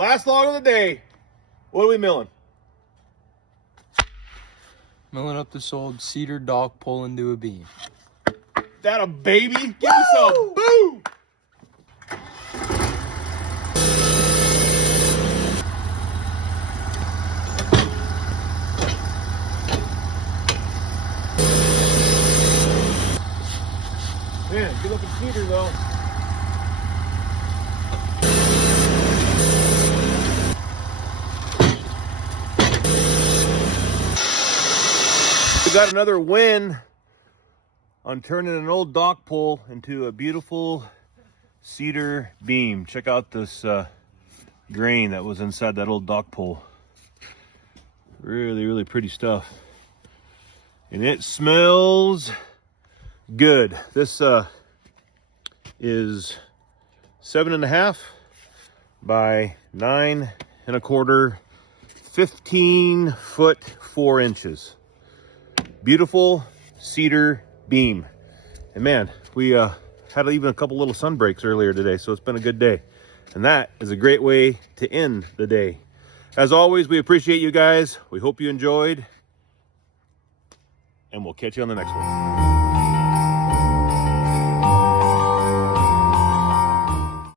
Last log of the day. What are we milling? Milling up this old cedar dock pole into a beam. That a baby? Give me some. Boom! Man, good looking cedar though. We got another win on turning an old dock pole into a beautiful cedar beam. Check out this grain that was inside that old dock pole. Really, really pretty stuff. And it smells good. This is 7.5 by 9.25, 15 foot 4 inches. Beautiful cedar beam. And man, we had even a couple little sun breaks earlier today, so it's been a good day. And that is a great way to end the day. As always, we appreciate you guys. We hope you enjoyed, and we'll catch you on the next one.